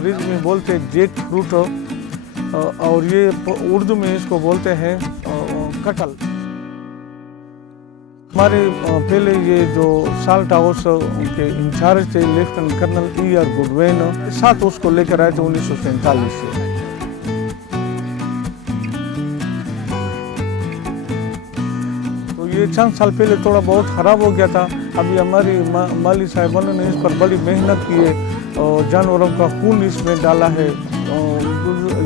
अंग्रेज़ी में बोलते हैं जैक फ्रूट और ये उर्दू में इसको बोलते हैं कटल। हमारे पहले ये जो साल्ट हाउस के इंचार्ज थे लेफ्टिनेंट कर्नल E.R. गुडवेन, साथ उसको लेकर आए थे 1947 से। तो ये चंद साल पहले थोड़ा बहुत ख़राब हो गया था। अभी हमारी माली साहिबानों ने इस पर बड़ी मेहनत की है और जानवरों का खून इसमें डाला है,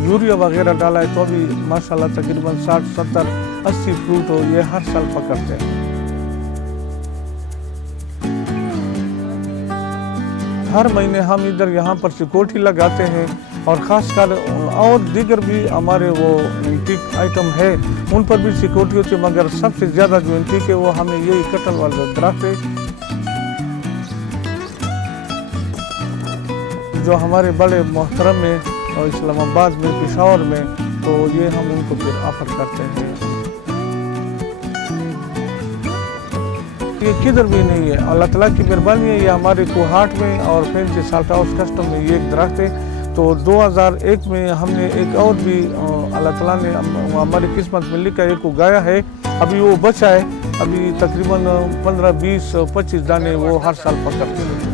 यूरिया वगैरह डाला है, तो अभी माशाल्लाह तकरीबन 60, 70, 80 फ्रूट ये हर साल पकड़ते हैं। हर महीने हम इधर यहाँ पर सिक्योरिटी लगाते हैं और ख़ासकर और दीगर भी हमारे वो एंटीक आइटम है उन पर भी सिक्योरिटी होती है, मगर सबसे ज़्यादा जो एंटीक है वो हमें यही कटल वाला दरख्त है जो हमारे बड़े मोहतरम में और इस्लामाबाद में, पेशावर में, तो ये हम उनको फिर ऑफर करते हैं। ये किधर भी नहीं है, अल्लाह ताला की मेहरबानी है। ये हमारे कोहाट में और फैंसी साल्ट हाउस कस्टम में ये एक दरख्त है। तो 2001 में हमने एक और भी अल्लाह ताला ने हमारी किस्मत में लिखा एक उगाया है, अभी वो बचा है। अभी तकरीबन 15, 20, 25 दाने वो हर साल पकड़ते हैं।